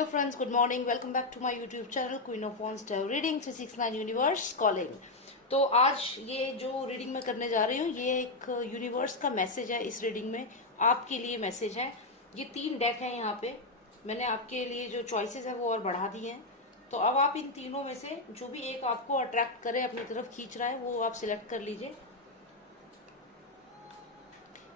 Hello friends, good morning. Welcome back to my YouTube channel queen of wands tarot reading 369 universe calling. तो आज ये जो reading मैं करने जा रही हूँ ये एक यूनिवर्स का मैसेज है। इस रीडिंग में आपके लिए मैसेज है। ये 3 डेक है यहाँ पे। मैंने आपके लिए जो चॉइसेस है वो और बढ़ा दी हैं। तो अब आप इन तीनों में से जो भी एक आपको अट्रैक्ट करे, अपनी तरफ खींच रहा है, वो आप सिलेक्ट कर लीजिए।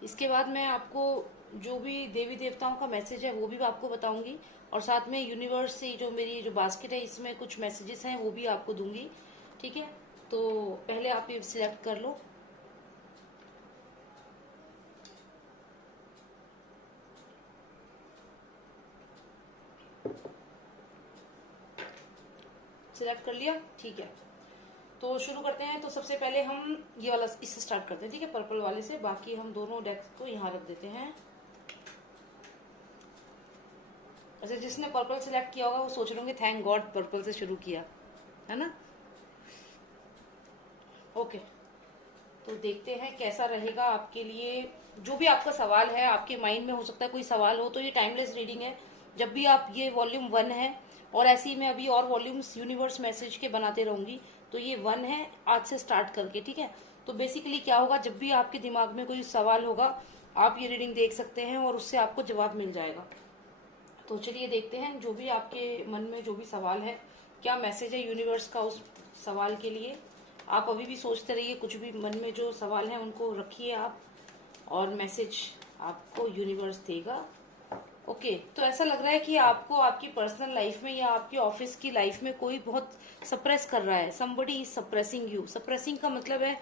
इसके बाद मैं आपको जो भी देवी देवताओं का मैसेज है वो भी आपको बताऊंगी, और साथ में यूनिवर्स से जो मेरी जो बास्केट है इसमें कुछ मैसेजेस हैं वो भी आपको दूंगी। ठीक है, तो पहले आप ये सिलेक्ट कर लो। सिलेक्ट कर लिया? ठीक है, तो शुरू करते हैं। तो सबसे पहले हम ये वाला इससे स्टार्ट करते हैं, ठीक है, पर्पल वाले से। बाकी हम दोनों डेक्स को यहाँ रख देते हैं। अच्छा, जिसने पर्पल सिलेक्ट किया होगा वो सोच रहे होंगे थैंक गॉड पर्पल से शुरू किया, है ना। ओके, तो देखते हैं कैसा रहेगा आपके लिए। जो भी आपका सवाल है आपके माइंड में, हो सकता है कोई सवाल हो, तो ये टाइमलेस रीडिंग है। जब भी आप, ये वॉल्यूम 1 है और ऐसे ही मैं अभी और वॉल्यूम्स यूनिवर्स मैसेज के बनाते रहूंगी। तो ये 1 है आज से स्टार्ट करके, ठीक है। तो बेसिकली क्या होगा, जब भी आपके दिमाग में कोई सवाल होगा आप ये रीडिंग देख सकते हैं और उससे आपको जवाब मिल जाएगा। तो चलिए देखते हैं जो भी आपके मन में जो भी सवाल है, क्या मैसेज है यूनिवर्स का उस सवाल के लिए। आप अभी भी सोचते रहिए, कुछ भी मन में जो सवाल है उनको रखिए आप, और मैसेज आपको यूनिवर्स देगा। ओके, तो ऐसा लग रहा है कि आपको आपकी पर्सनल लाइफ में या आपकी ऑफिस की लाइफ में कोई बहुत सप्रेस कर रहा है। Somebody is suppressing you. Suppressing का मतलब है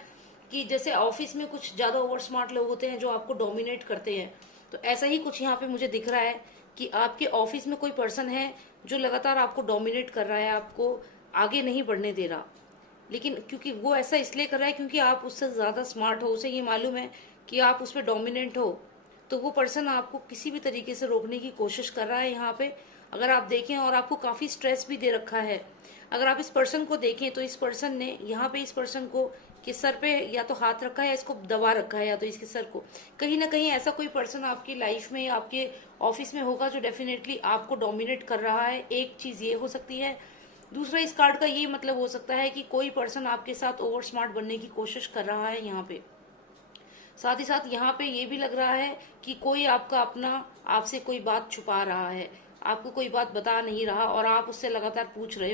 कि जैसे ऑफिस में कुछ ज्यादा ओवर स्मार्ट लोग होते हैं जो आपको डोमिनेट करते हैं, तो ऐसा ही कुछ यहाँ पे मुझे दिख रहा है कि आपके ऑफिस में कोई पर्सन है जो लगातार आपको डोमिनेट कर रहा है, आपको आगे नहीं बढ़ने दे रहा। लेकिन क्योंकि वो ऐसा इसलिए कर रहा है क्योंकि आप उससे ज्यादा स्मार्ट हो, उसे ये मालूम है कि आप उस पर डोमिनेंट हो, तो वो पर्सन आपको किसी भी तरीके से रोकने की कोशिश कर रहा है यहाँ पे। अगर आप देखें, और आपको काफी स्ट्रेस भी दे रखा है। अगर आप इस पर्सन को देखें तो इस पर्सन ने यहाँ पे इस पर्सन को कि सर पे या तो हाथ रखा है या इसको दबा रखा है, या तो इसके सर को। कहीं ना कहीं ऐसा कोई पर्सन आपकी लाइफ में या आपके ऑफिस में होगा जो डेफिनेटली आपको डोमिनेट कर रहा है। एक चीज ये हो सकती है। दूसरा, इस कार्ड का ये मतलब हो सकता है कि कोई पर्सन आपके साथ ओवर स्मार्ट बनने की कोशिश कर रहा है यहाँ पे। साथ ही साथ यहाँ पे ये भी लग रहा है कि कोई आपका अपना आपसे कोई बात छुपा रहा है, आपको कोई बात बता नहीं रहा और आप उससे लगातार पूछ रहे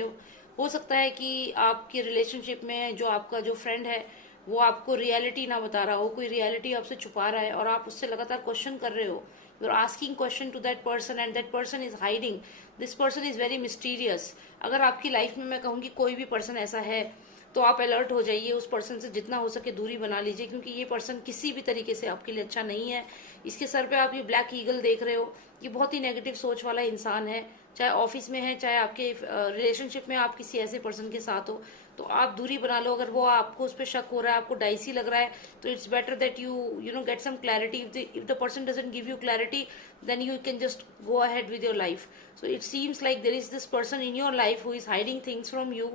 हो सकता है कि आपके रिलेशनशिप में जो आपका जो फ्रेंड है वो आपको रियलिटी ना बता रहा हो, कोई रियलिटी आपसे छुपा रहा है और आप उससे लगातार क्वेश्चन कर रहे हो। You are asking question to that person and that person is hiding. This person is very mysterious. अगर आपकी लाइफ में मैं कहूंगी कोई भी पर्सन ऐसा है तो आप अलर्ट हो जाइए, उस पर्सन से जितना हो सके दूरी बना लीजिए, क्योंकि ये पर्सन किसी भी तरीके से आपके लिए अच्छा नहीं है। इसके सर पे आप ये ब्लैक ईगल देख रहे हो, ये बहुत ही नेगेटिव सोच वाला इंसान है। चाहे ऑफिस में है, चाहे आपके रिलेशनशिप में आप किसी ऐसे पर्सन के साथ हो, तो आप दूरी बना लो। अगर वो आपको उस पर शक हो रहा है, आपको डाइसी लग रहा है, तो it's better that you know get some clarity. If the person doesn't give you clarity, then you can just go ahead with your life. So it seems like there is this person in your life who is hiding things from you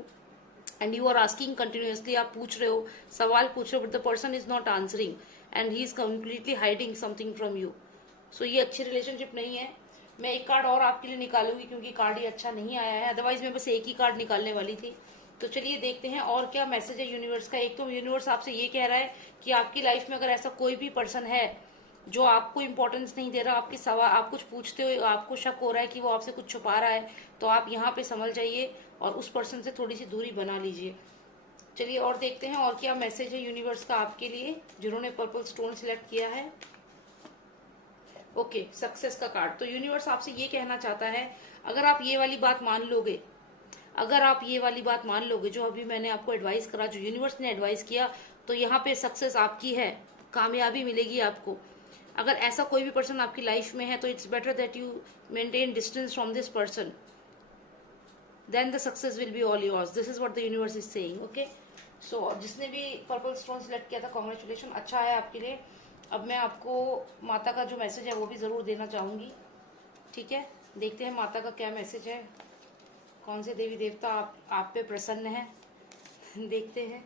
and you are asking continuously. आप पूछ रहे हो, सवाल पूछ रहे हो, but the person is not answering and he is completely hiding something from you. So ये अच्छी रिलेशनशिप नहीं है। मैं एक कार्ड और आपके लिए निकालूंगी क्योंकि कार्ड ये अच्छा नहीं आया है, अदरवाइज मैं बस एक ही कार्ड निकालने वाली थी। तो चलिए देखते हैं और क्या मैसेज है यूनिवर्स का। एक तो यूनिवर्स आपसे ये कह रहा है कि आपकी लाइफ में अगर ऐसा कोई भी पर्सन है जो आपको इम्पोर्टेंस नहीं दे रहा, आपके सवाल, आप कुछ पूछते हो, आपको शक हो रहा है कि वो आपसे कुछ छुपा रहा है, तो आप यहाँ पे संभल जाइए और उस पर्सन से थोड़ी सी दूरी बना लीजिए। चलिए और देखते हैं और क्या मैसेज है यूनिवर्स का आपके लिए, जिन्होंने पर्पल स्टोन सिलेक्ट किया है। ओके, सक्सेस का कार्ड। तो यूनिवर्स आपसे ये कहना चाहता है, अगर आप ये वाली बात मान लोगे, अगर आप ये वाली बात मान लोगे जो अभी मैंने आपको एडवाइस करा, जो यूनिवर्स ने एडवाइस किया, तो यहाँ पे सक्सेस आपकी है, कामयाबी मिलेगी आपको। अगर ऐसा कोई भी पर्सन आपकी लाइफ में है तो it's better that you maintain distance from this person, then the success will be all yours. This is what the universe is saying. Okay, so जिसने भी पर्पल स्टोन सिलेक्ट किया था, कॉन्ग्रेचुलेशन, अच्छा है आपके लिए। अब मैं आपको माता का जो मैसेज है वो भी जरूर देना चाहूंगी, ठीक है। देखते हैं माता का क्या मैसेज है, कौन से देवी देवता आप पे प्रसन्न है। देखते हैं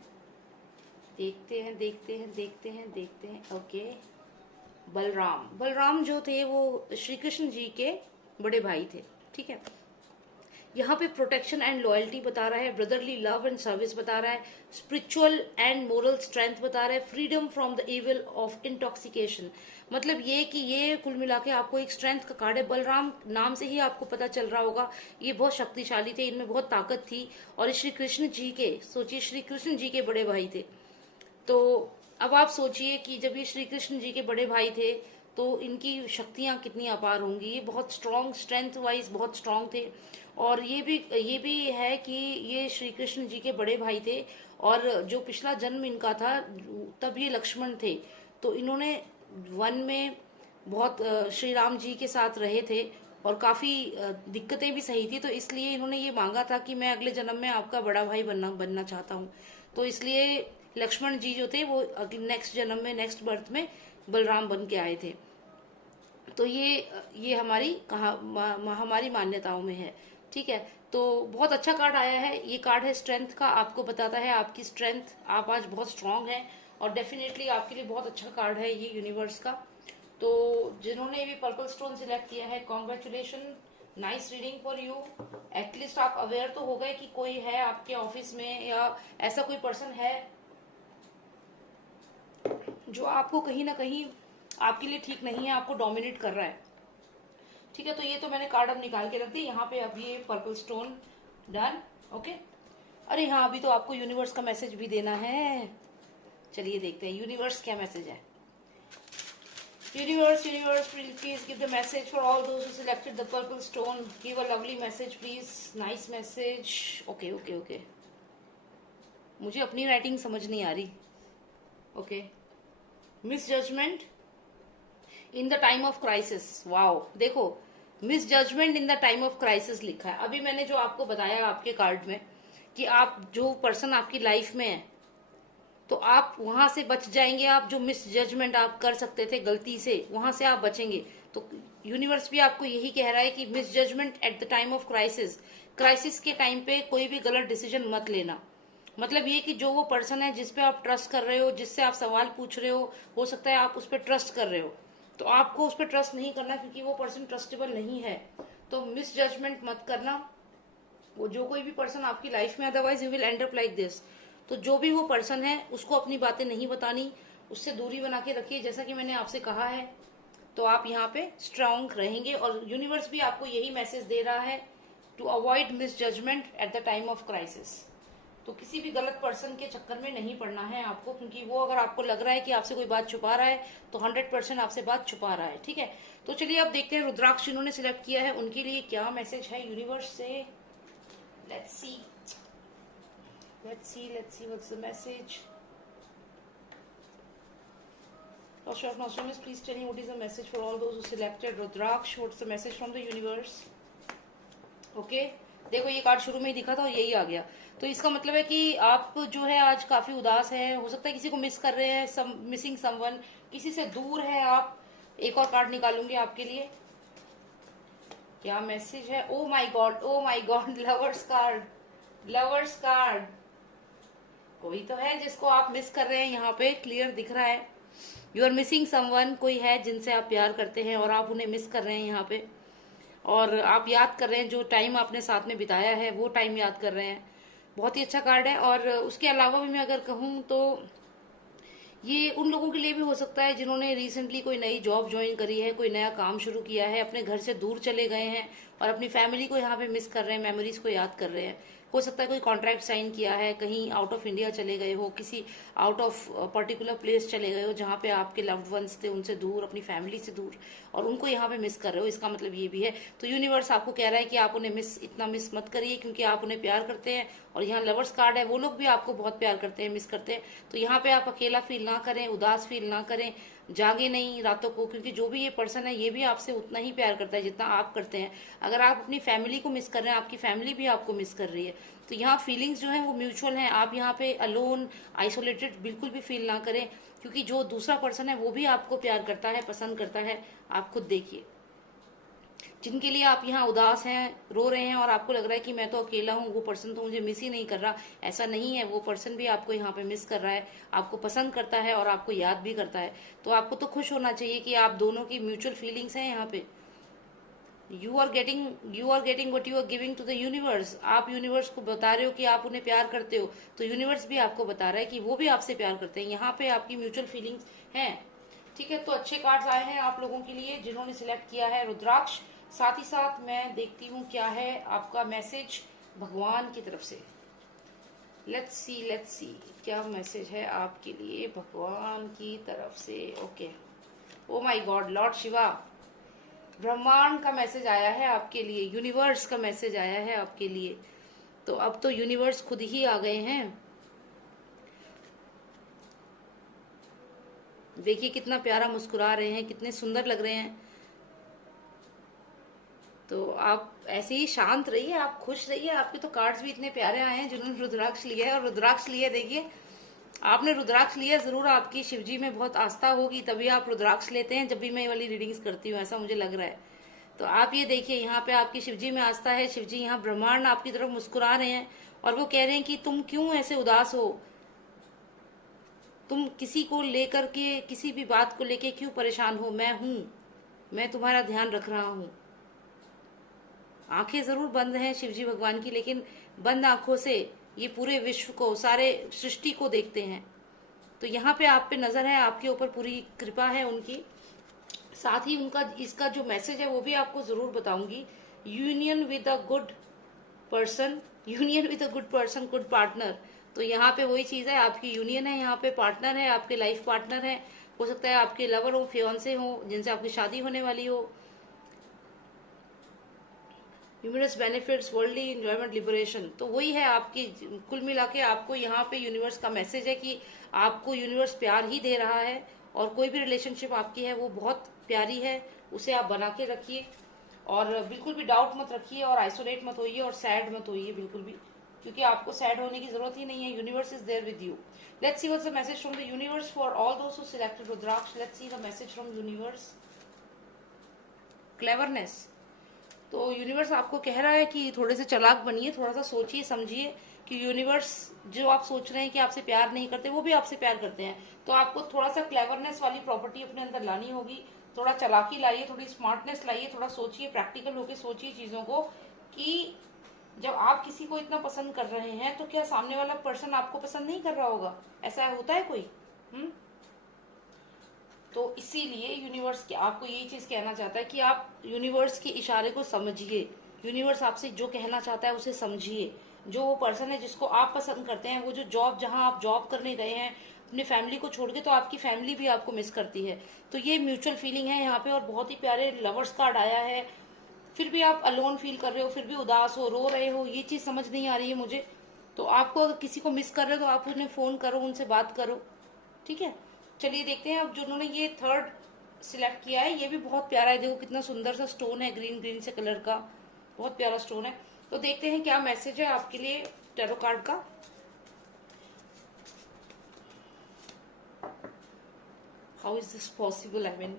देखते हैं देखते हैं देखते हैं देखते हैं। ओके, बलराम। बलराम जो थे वो श्री कृष्ण जी के बड़े भाई थे, ठीक है। यहाँ पे प्रोटेक्शन एंड लॉयल्टी बता रहा है, ब्रदरली लव एंड सर्विस बता रहा है, स्पिरिचुअल एंड मोरल स्ट्रेंथ बता रहा है, freedom from the evil of intoxication. मतलब ये कि ये कुल मिला के आपको एक स्ट्रेंथ का कार्ड है। बलराम नाम से ही आपको पता चल रहा होगा ये बहुत शक्तिशाली थे, इनमें बहुत ताकत थी। और श्री कृष्ण जी के, सोचिए श्री कृष्ण जी के बड़े भाई थे। तो अब आप सोचिए कि जब ये श्री कृष्ण जी के बड़े भाई थे तो इनकी शक्तियां कितनी अपार होंगी। ये बहुत स्ट्रांग, स्ट्रेंथ वाइज बहुत स्ट्रांग थे। और ये भी है कि ये श्री कृष्ण जी के बड़े भाई थे, और जो पिछला जन्म इनका था तब ये लक्ष्मण थे। तो इन्होंने वन में बहुत श्री राम जी के साथ रहे थे और काफी दिक्कतें भी सही थी। तो इसलिए इन्होंने ये मांगा था कि मैं अगले जन्म में आपका बड़ा भाई बनना चाहता हूँ। तो इसलिए लक्ष्मण जी जो थे वो नेक्स्ट जन्म में, नेक्स्ट बर्थ में बलराम बन के आए थे। तो ये हमारी मान्यताओं में है। ठीक है, तो बहुत अच्छा कार्ड आया है। ये कार्ड है स्ट्रेंथ का, आपको बताता है आपकी स्ट्रेंथ, आप आज बहुत स्ट्रांग हैं और डेफिनेटली आपके लिए बहुत अच्छा कार्ड है ये यूनिवर्स का। तो जिन्होंने भी पर्पल स्टोन सिलेक्ट किया है, congratulation, nice reading for you. At least आप अवेयर तो हो गए कि कोई है आपके ऑफिस में या ऐसा कोई पर्सन है जो आपको कहीं ना कहीं आपके लिए ठीक नहीं है, आपको डोमिनेट कर रहा है। ठीक है, तो ये तो मैंने कार्ड अब निकाल के रख दी यहाँ पे। अब ये पर्पल स्टोन डन। ओके, अरे हाँ, अभी तो आपको यूनिवर्स का मैसेज भी देना है। चलिए देखते हैं यूनिवर्स क्या मैसेज है। Universe please give the message for all those who selected the purple stone. Give a lovely message please, nice message. Okay okay okay, मुझे अपनी राइटिंग समझ नहीं आ रही। Okay, misjudgment in the time of crisis. Wow, देखो misjudgment in the time of crisis लिखा है। अभी मैंने जो आपको बताया आपके कार्ड में कि आप जो पर्सन आपकी लाइफ में है तो आप वहां से बच जाएंगे। आप जो मिस जजमेंट आप कर सकते थे गलती से, वहां से आप बचेंगे। तो यूनिवर्स भी आपको यही कह रहा है कि misjudgement at the time of crisis, crisis के टाइम पे कोई भी गलत डिसीजन मत लेना। मतलब ये कि जो वो पर्सन है जिस पे आप ट्रस्ट कर रहे हो, जिससे आप सवाल पूछ रहे हो सकता है आप उस पर ट्रस्ट कर रहे हो, तो आपको उस पर ट्रस्ट नहीं करना क्योंकि वो पर्सन ट्रस्टेबल नहीं है। तो मिस जजमेंट मत करना। वो जो कोई भी पर्सन आपकी लाइफ में, otherwise you will and up like this. तो जो भी वो पर्सन है उसको अपनी बातें नहीं बतानी, उससे दूरी बना के रखिए जैसा कि मैंने आपसे कहा है। तो आप यहाँ पे स्ट्रांग रहेंगे और यूनिवर्स भी आपको यही मैसेज दे रहा है to avoid misjudgement at the time of crisis. तो किसी भी गलत पर्सन के चक्कर में नहीं पड़ना है आपको, क्योंकि वो अगर आपको लग रहा है कि आपसे कोई बात छुपा रहा है तो 100% आपसे बात छुपा रहा है। ठीक है, तो चलिए अब देखते हैं रुद्राक्ष जिन्होंने सिलेक्ट किया है उनके लिए क्या मैसेज है यूनिवर्स से। Let's see what's the message. Lord of Nostradamus, please tell me what is the message for all those who selected Rudraksh. What's the message from the universe? Okay, देखो ये card शुरू में ही दिखा था और यही आ गया। तो इसका मतलब है कि आप जो है आज काफी उदास है, हो सकता है किसी को मिस कर रहे हैं, मिसिंग समवन, किसी से दूर है आप। एक और कार्ड निकालूंगी आपके लिए, क्या मैसेज है। Oh my God, lovers card, lovers card. कोई तो है जिसको आप मिस कर रहे हैं, यहाँ पे क्लियर दिख रहा है। यू आर मिसिंग समवन, कोई है जिनसे आप प्यार करते हैं और आप उन्हें मिस कर रहे हैं यहाँ पे, और आप याद कर रहे हैं जो टाइम आपने साथ में बिताया है, वो टाइम याद कर रहे हैं। बहुत ही अच्छा कार्ड है। और उसके अलावा भी मैं अगर कहूँ तो ये उन लोगों के लिए भी हो सकता है जिन्होंने रिसेंटली कोई नई जॉब ज्वाइन करी है, कोई नया काम शुरू किया है, अपने घर से दूर चले गए हैं और अपनी फैमिली को यहाँ पे मिस कर रहे हैं, मेमोरीज को याद कर रहे हैं। हो सकता है कोई कॉन्ट्रैक्ट साइन किया है, कहीं आउट ऑफ इंडिया चले गए हो, किसी आउट ऑफ पर्टिकुलर प्लेस चले गए हो जहाँ पे आपके लव्ड वंस थे, उनसे दूर, अपनी फैमिली से दूर, और उनको यहाँ पे मिस कर रहे हो। इसका मतलब ये भी है। तो यूनिवर्स आपको कह रहा है कि आप उन्हें इतना मिस मत करिए, क्योंकि आप उन्हें प्यार करते हैं। और यहाँ लवर्स कार्ड है, वो लोग भी आपको बहुत प्यार करते हैं, मिस करते हैं। तो यहाँ पे आप अकेला फील ना करें, उदास फील ना करें, जागे नहीं रातों को, क्योंकि जो भी ये पर्सन है ये भी आपसे उतना ही प्यार करता है जितना आप करते हैं। अगर आप अपनी फैमिली को मिस कर रहे हैं, आपकी फैमिली भी आपको मिस कर रही है। तो यहाँ फीलिंग्स जो है वो म्यूचुअल हैं। आप यहाँ पे अलोन, आइसोलेटेड बिल्कुल भी फील ना करें, क्योंकि जो दूसरा पर्सन है वो भी आपको प्यार करता है, पसंद करता है। आप खुद देखिए, जिनके लिए आप यहाँ उदास हैं, रो रहे हैं और आपको लग रहा है कि मैं तो अकेला हूँ, वो पर्सन तो मुझे मिस ही नहीं कर रहा, ऐसा नहीं है। वो पर्सन भी आपको यहाँ पे मिस कर रहा है, आपको पसंद करता है और आपको याद भी करता है। तो आपको तो खुश होना चाहिए कि आप दोनों की म्यूचुअल फीलिंग्स हैं यहाँ पे। You are getting what you are giving to the universe. आप यूनिवर्स को बता रहे हो कि आप उन्हें प्यार करते हो, तो यूनिवर्स भी आपको बता रहा है कि वो भी आपसे प्यार करते हैं। यहाँ पे आपकी म्यूचुअल फीलिंग्स हैं। ठीक है, तो अच्छे कार्ड्स आए हैं आप लोगों के लिए जिन्होंने सिलेक्ट किया है रुद्राक्ष। साथ ही साथ मैं देखती हूँ क्या है आपका मैसेज भगवान की तरफ से। लेट्स सी क्या मैसेज है आपके लिए भगवान की तरफ से। Okay, oh my God, Lord Shiva, ब्रह्मांड का मैसेज आया है आपके लिए, यूनिवर्स का मैसेज आया है आपके लिए। तो अब तो यूनिवर्स खुद ही आ गए हैं। देखिए कितना प्यारा मुस्कुरा रहे हैं, कितने सुंदर लग रहे हैं। तो आप ऐसे ही शांत रहिए, आप खुश रहिए। आपके तो कार्ड्स भी इतने प्यारे आए हैं जिन्होंने रुद्राक्ष लिया है। और रुद्राक्ष लिए, देखिए आपने रुद्राक्ष लिया, जरूर आपकी शिवजी में बहुत आस्था होगी, तभी आप रुद्राक्ष लेते हैं जब भी मैं ये वाली रीडिंग्स करती हूँ, ऐसा मुझे लग रहा है। तो आप ये देखिए, यहाँ पे आपकी शिवजी में आस्था है। शिवजी यहाँ ब्रह्मांड आपकी तरफ मुस्कुरा रहे हैं और वो कह रहे हैं कि तुम क्यों ऐसे उदास हो, तुम किसी को लेकर के, किसी भी बात को लेके क्यों परेशान हो। मैं हूं, मैं तुम्हारा ध्यान रख रहा हूं। आंखें जरूर बंद हैं शिवजी भगवान की, लेकिन बंद आंखों से ये पूरे विश्व को, सारे सृष्टि को देखते हैं। तो यहाँ पे आप पे नजर है, आपके ऊपर पूरी कृपा है उनकी। साथ ही उनका इसका जो मैसेज है वो भी आपको जरूर बताऊंगी। Union with a good person, union with a good person, good partner. तो यहाँ पे वही चीज है, आपकी यूनियन है, यहाँ पे पार्टनर है, आपके लाइफ पार्टनर है। हो सकता है आपके लवर हो, फियांसे हो, जिनसे आपकी शादी होने वाली हो। Humorous benefits, worldly enjoyment, liberation. तो वही है आपकी, कुल मिला के आपको यहाँ पे यूनिवर्स का मैसेज है कि आपको यूनिवर्स प्यार ही दे रहा है। और कोई भी रिलेशनशिप आपकी है वो बहुत प्यारी है, उसे आप बना के रखिए और बिल्कुल भी डाउट मत रखिए और आइसोलेट मत होइए और सैड मत होइए बिल्कुल भी, क्योंकि आपको सैड होने की जरूरत ही नहीं है। Universe is there with you. Let's see what's the message from the universe for all those who selected rudraksha. Let's see the message from universe. Cleverness. तो यूनिवर्स आपको कह रहा है कि थोड़े से चालाक बनिए, थोड़ा सा सोचिए समझिए कि यूनिवर्स जो आप सोच रहे हैं कि आपसे प्यार नहीं करते, वो भी आपसे प्यार करते हैं। तो आपको थोड़ा सा क्लेवरनेस वाली प्रॉपर्टी अपने अंदर लानी होगी। थोड़ा चालाकी लाइए, थोड़ी स्मार्टनेस लाइए, थोड़ा सोचिए, प्रैक्टिकल होकर सोचिए चीजों को कि जब आप किसी को इतना पसंद कर रहे हैं तो क्या सामने वाला पर्सन आपको पसंद नहीं कर रहा होगा? ऐसा होता है कोई? तो इसीलिए यूनिवर्स आपको यही चीज कहना चाहता है कि आप यूनिवर्स के इशारे को समझिए। यूनिवर्स आपसे जो कहना चाहता है उसे समझिए। जो वो पर्सन है जिसको आप पसंद करते हैं, वो जो जॉब, जहां आप जॉब करने गए हैं अपनी फैमिली को छोड़ के, तो आपकी फैमिली भी आपको मिस करती है। तो ये म्यूचुअल फीलिंग है यहाँ पे। और बहुत ही प्यारे लवर्स कार्ड आया है। फिर भी आप अलोन फील कर रहे हो, फिर भी उदास हो, रो रहे हो, ये चीज समझ नहीं आ रही है मुझे। तो आपको अगर किसी को मिस कर रहे हो तो आप उन्हें फोन करो, उनसे बात करो। ठीक है, चलिए देखते हैं अब जिन्होंने ये थर्ड सिलेक्ट किया है। ये भी बहुत प्यारा है, देखो कितना सुंदर सा स्टोन है, ग्रीन ग्रीन से कलर का, बहुत प्यारा स्टोन है। तो देखते हैं क्या मैसेज है आपके लिए टैरो कार्ड का। How is this possible? I mean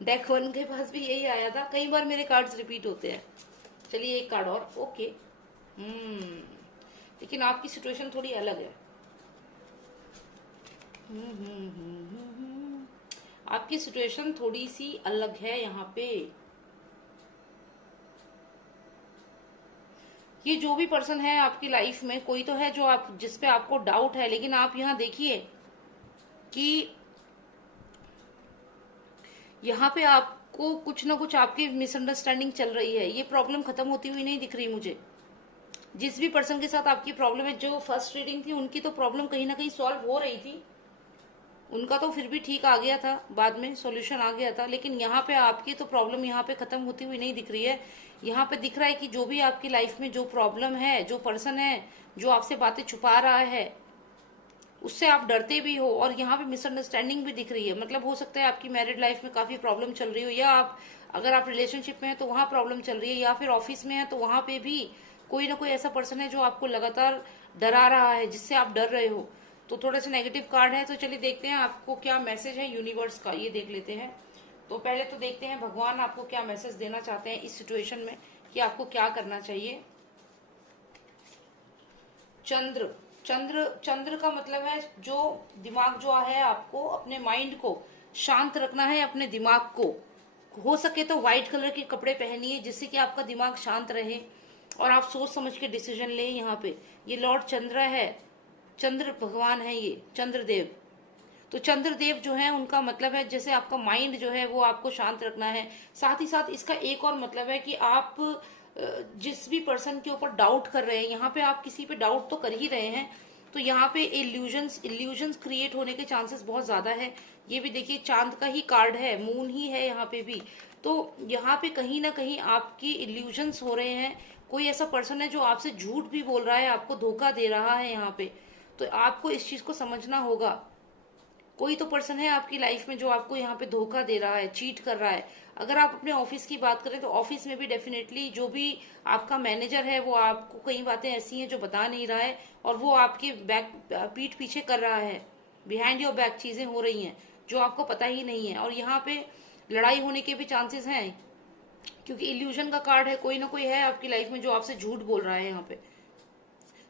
deck one के पास भी यही आया था, कई बार मेरे कार्ड्स रिपीट होते हैं। चलिए एक कार्ड और। ओके, लेकिन आपकी सिचुएशन थोड़ी अलग है। आपकी सिचुएशन थोड़ी सी अलग है यहाँ पे। ये जो भी पर्सन है आपकी लाइफ में, कोई तो है जो आप, जिस पे आपको डाउट है, लेकिन आप यहाँ देखिए कि यहाँ पे आपको कुछ ना कुछ आपकी मिसअंडरस्टैंडिंग चल रही है। ये प्रॉब्लम खत्म होती हुई नहीं दिख रही मुझे। जिस भी पर्सन के साथ आपकी प्रॉब्लम है, जो फर्स्ट रीडिंग थी उनकी तो प्रॉब्लम कहीं ना कहीं सॉल्व हो रही थी, उनका तो फिर भी ठीक आ गया था, बाद में सॉल्यूशन आ गया था। लेकिन यहाँ पे आपकी तो प्रॉब्लम यहाँ पे खत्म होती हुई नहीं दिख रही है। यहाँ पे दिख रहा है कि जो भी आपकी लाइफ में जो प्रॉब्लम है, जो पर्सन है जो आपसे बातें छुपा रहा है, उससे आप डरते भी हो। और यहाँ पे मिसअंडरस्टैंडिंग भी दिख रही है। मतलब हो सकता है आपकी मैरिड लाइफ में काफी प्रॉब्लम चल रही हो, या आप अगर आप रिलेशनशिप में है तो वहां प्रॉब्लम चल रही है, या फिर ऑफिस में है तो वहां पे भी कोई ना कोई ऐसा पर्सन है जो आपको लगातार डरा रहा है, जिससे आप डर रहे हो। तो थोड़ा सा नेगेटिव कार्ड है। तो चलिए देखते हैं आपको क्या मैसेज है यूनिवर्स का, ये देख लेते हैं। तो पहले तो देखते हैं भगवान आपको क्या मैसेज देना चाहते हैं इस सिचुएशन में, कि आपको क्या करना चाहिए। चंद्र। चंद्र का मतलब है जो दिमाग जो है, आपको अपने माइंड को शांत रखना है, अपने दिमाग को हो सके तो व्हाइट कलर के कपड़े पहनिए जिससे कि आपका दिमाग शांत रहे और आप सोच समझ के डिसीजन लें। यहाँ पे ये लॉर्ड चंद्र है, चंद्र भगवान है, ये चंद्रदेव। तो चंद्रदेव जो है उनका मतलब है जैसे आपका माइंड जो है वो आपको शांत रखना है। साथ ही साथ इसका एक और मतलब है कि आप जिस भी पर्सन के ऊपर डाउट कर रहे हैं, यहाँ पे आप किसी पे डाउट तो कर ही रहे हैं, तो यहाँ पे इल्यूजन्स क्रिएट होने के चांसेस बहुत ज्यादा है। ये भी देखिए चांद का ही कार्ड है, मून ही है यहाँ पे भी। तो यहाँ पे कहीं ना कहीं आपकी इल्यूजन्स हो रहे हैं। कोई ऐसा पर्सन है जो आपसे झूठ भी बोल रहा है, आपको धोखा दे रहा है यहाँ पे। तो आपको इस चीज को समझना होगा। कोई तो पर्सन है आपकी लाइफ में जो आपको यहाँ पे धोखा दे रहा है, चीट कर रहा है। अगर आप अपने ऑफिस की बात करें तो ऑफिस में भी डेफिनेटली जो भी आपका मैनेजर है वो आपको कई बातें ऐसी हैं जो बता नहीं रहा है और वो आपके बैक पीठ पीछे कर रहा है। बिहाइंड योर बैक चीजें हो रही हैं जो आपको पता ही नहीं है, और यहाँ पे लड़ाई होने के भी चांसेस हैं क्योंकि इल्यूजन का कार्ड है। कोई ना कोई है आपकी लाइफ में जो आपसे झूठ बोल रहा है यहाँ पे।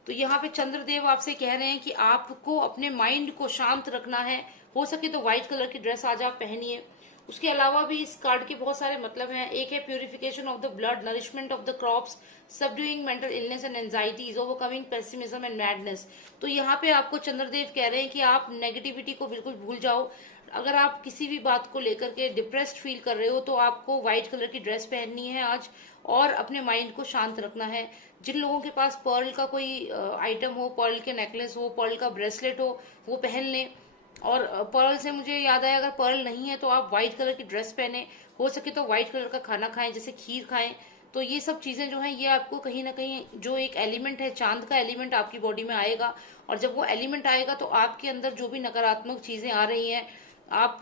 तो यहाँ पे चंद्रदेव आपसे कह रहे हैं कि आपको अपने माइंड को शांत रखना है। हो सके तो व्हाइट कलर की ड्रेस आज आप पहनिए। उसके अलावा भी इस कार्ड के बहुत सारे मतलब हैं। एक है purification of the blood, nourishment of the crops, subduing mental illness and anxieties, overcoming pessimism and madness. तो यहाँ पे आपको चंद्रदेव कह रहे हैं कि आप नेगेटिविटी को बिल्कुल भूल जाओ। अगर आप किसी भी बात को लेकर के डिप्रेस्ड फील कर रहे हो तो आपको व्हाइट कलर की ड्रेस पहननी है आज और अपने माइंड को शांत रखना है। जिन लोगों के पास पर्ल का कोई आइटम हो, पर्ल के नेकलेस हो, पर्ल का ब्रेसलेट हो, वो पहन लें। और पर्ल से मुझे याद आया, अगर पर्ल नहीं है तो आप व्हाइट कलर की ड्रेस पहने। हो सके तो व्हाइट कलर का खाना खाएं, जैसे खीर खाएं। तो ये सब चीजें जो हैं ये आपको कहीं ना कहीं जो एक एलिमेंट है, चांद का एलिमेंट आपकी बॉडी में आएगा, और जब वो एलिमेंट आएगा तो आपके अंदर जो भी नकारात्मक चीजें आ रही हैं, आप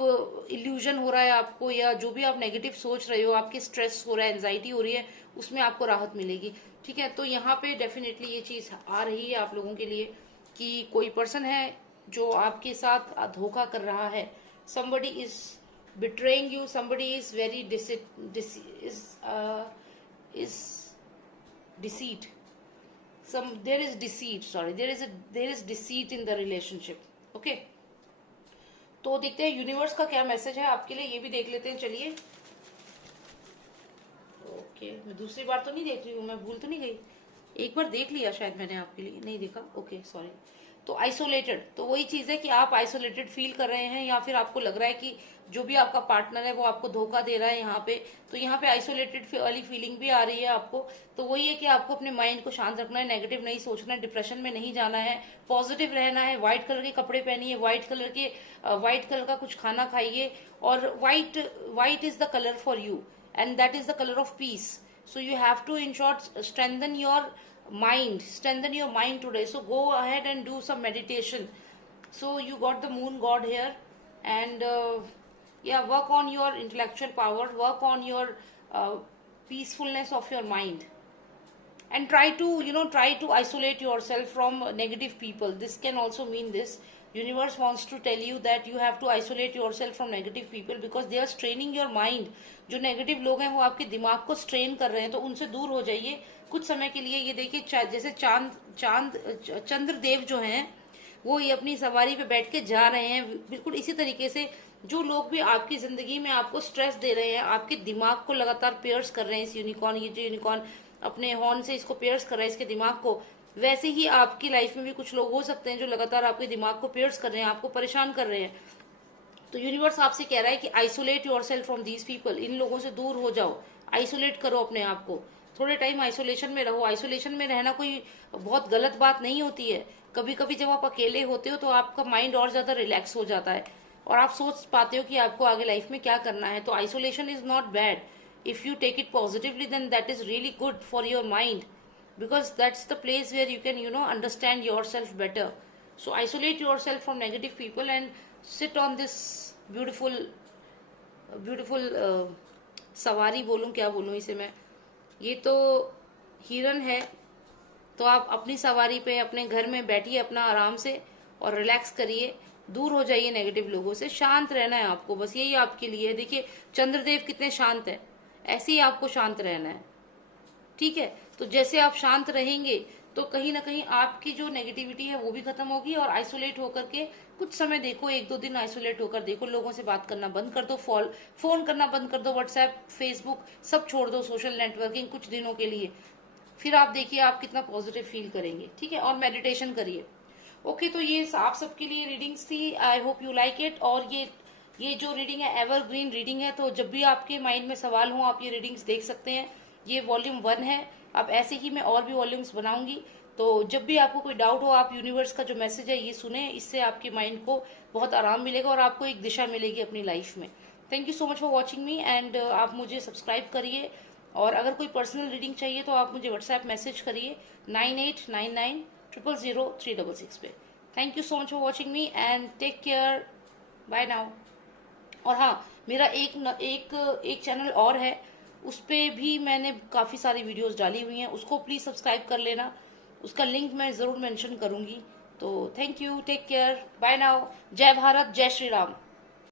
इल्यूजन हो रहा है आपको, या जो भी आप नेगेटिव सोच रहे हो, आपके स्ट्रेस हो रहा है, एंजाइटी हो रही है, उसमें आपको राहत मिलेगी। ठीक है, तो यहाँ पे डेफिनेटली ये चीज आ रही है आप लोगों के लिए कि कोई पर्सन है जो आपके साथ धोखा कर रहा है। somebody is betraying you, somebody is very is deceit, there is deceit, sorry, there is deceit in the relationship। okay, तो देखते हैं यूनिवर्स का क्या मैसेज है आपके लिए, ये भी देख लेते हैं। चलिए, ओके, मैं दूसरी बार तो नहीं देख रही हूँ, मैं भूल तो नहीं गई? एक बार देख लिया शायद मैंने, आपके लिए नहीं देखा। Okay, sorry. तो आइसोलेटेड, तो वही चीज है कि आप आइसोलेटेड फील कर रहे हैं या फिर आपको लग रहा है कि जो भी आपका पार्टनर है वो आपको धोखा दे रहा है यहाँ पे। तो यहाँ पे आइसोलेटेड वाली फीलिंग भी आ रही है आपको। तो वही है कि आपको अपने माइंड को शांत रखना है, नेगेटिव नहीं सोचना है, डिप्रेशन में नहीं जाना है, पॉजिटिव रहना है। व्हाइट कलर के कपड़े पहनिए, व्हाइट कलर का कुछ खाना खाइए। और white is the colour for you and that is the color of peace. So you have to, in short, strengthen your mind today. So go ahead and do some meditation. So you got the moon god here, and yeah, work on your intellectual power, work on your peacefulness of your mind, and try to isolate yourself from negative people. This can also mean this. Universe wants to tell you that you have to isolate yourself from negative people because they are straining your mind. जो negative लोग हैं वो आपके दिमाग को strain कर रहे हैं, तो उनसे दूर हो जाइए कुछ समय के लिए। ये देखिए जैसे चंद्रदेव जो हैं वो ये अपनी सवारी पे बैठ के जा रहे हैं। बिल्कुल इसी तरीके से जो लोग भी आपकी जिंदगी में आपको स्ट्रेस दे रहे हैं, आपके दिमाग को लगातार पियर्स कर रहे हैं, इस यूनिकॉर्न, ये जो यूनिकॉर्न अपने हॉर्न से इसको पियर्स कर रहा है इसके दिमाग को, वैसे ही आपकी लाइफ में भी कुछ लोग हो सकते हैं जो लगातार आपके दिमाग को पियर्स कर रहे हैं, आपको परेशान कर रहे हैं। तो यूनिवर्स आपसे कह रहा है कि isolate yourself from these people, इन लोगों से दूर हो जाओ, आइसोलेट करो अपने आप को, थोड़े टाइम आइसोलेशन में रहो। आइसोलेशन में रहना कोई बहुत गलत बात नहीं होती है। कभी कभी जब आप अकेले होते हो तो आपका माइंड और ज्यादा रिलैक्स हो जाता है और आप सोच पाते हो कि आपको आगे लाइफ में क्या करना है। तो isolation is not bad if you take it positively, then that is really good for your mind, because that's the place where you can understand yourself better. So isolate yourself from negative people and sit on this beautiful सवारी बोलूं, क्या बोलूं इसे मैं, ये तो हिरन है। तो आप अपनी सवारी पे अपने घर में बैठिए अपना आराम से और रिलैक्स करिए, दूर हो जाइए नेगेटिव लोगों से, शांत रहना है आपको, बस यही आपके लिए है। देखिए चंद्रदेव कितने शांत है, ऐसे ही आपको शांत रहना है। ठीक है, तो जैसे आप शांत रहेंगे तो कहीं ना कहीं आपकी जो नेगेटिविटी है वो भी खत्म होगी। और आइसोलेट होकर के कुछ समय देखो, 1-2 दिन आइसोलेट होकर देखो, लोगों से बात करना बंद कर दो, फोन करना बंद कर दो, व्हाट्सएप, फेसबुक सब छोड़ दो, सोशल नेटवर्किंग कुछ दिनों के लिए। फिर आप देखिए आप कितना पॉजिटिव फील करेंगे, ठीक है। और मेडिटेशन करिए। ओके, तो ये आप सबके लिए रीडिंग्स थी। I hope you like it. और ये जो रीडिंग है एवरग्रीन रीडिंग है, तो जब भी आपके माइंड में सवाल हो आप ये रीडिंग्स देख सकते हैं। ये वॉल्यूम 1 है। अब ऐसे ही मैं और भी वॉल्यूम्स बनाऊंगी, तो जब भी आपको कोई डाउट हो आप यूनिवर्स का जो मैसेज है ये सुने। इससे आपके माइंड को बहुत आराम मिलेगा और आपको एक दिशा मिलेगी अपनी लाइफ में। Thank you so much for watching me and आप मुझे सब्सक्राइब करिए। और अगर कोई पर्सनल रीडिंग चाहिए तो आप मुझे व्हाट्सएप मैसेज करिए 9899000366 पे। Thank you so much for watching me and take care. Bye now. और हाँ, मेरा एक चैनल और है, उस पे भी मैंने काफ़ी सारी वीडियोस डाली हुई हैं, उसको प्लीज़ सब्सक्राइब कर लेना। उसका लिंक मैं ज़रूर मेंशन करूंगी। तो thank you, take care, bye now. जय भारत, जय श्री राम।